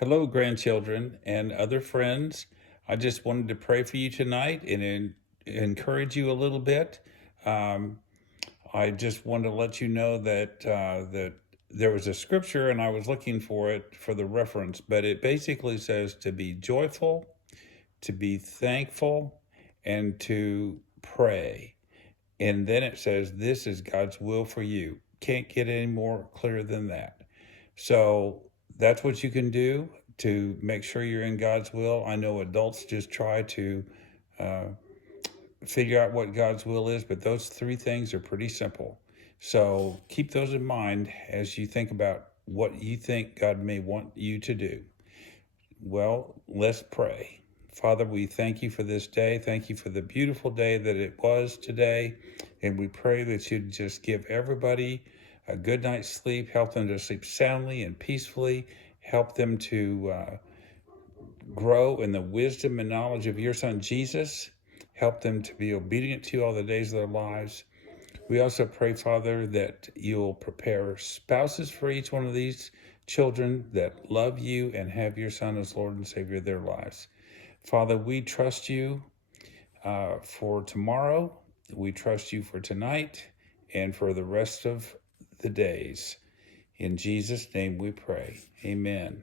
Hello, grandchildren and other friends. I just wanted to pray for you tonight and encourage you a little bit. Um, I just wanted to let you know that there was a scripture, and I was looking for it for the reference, but it basically says to be joyful, to be thankful, and to pray. And then it says, "This is God's will for you." Can't get any more clear than that. So that's what you can do to make sure you're in God's will. I know adults just try to uh, figure out what God's will is, but those three things are pretty simple. So keep those in mind as you think about what you think God may want you to do. Well, let's pray. Father, we thank you for this day. Thank you for the beautiful day that it was today. And we pray that you'd just give everybody a good night's sleep, help them to sleep soundly and peacefully, help them to grow in the wisdom and knowledge of your Son, Jesus, help them to be obedient to you all the days of their lives. We also pray, Father, that you'll prepare spouses for each one of these children that love you and have your Son as Lord and Savior of their lives. Father, we trust you for tomorrow. We trust you for tonight and for the rest of the days. In Jesus' name we pray. Amen.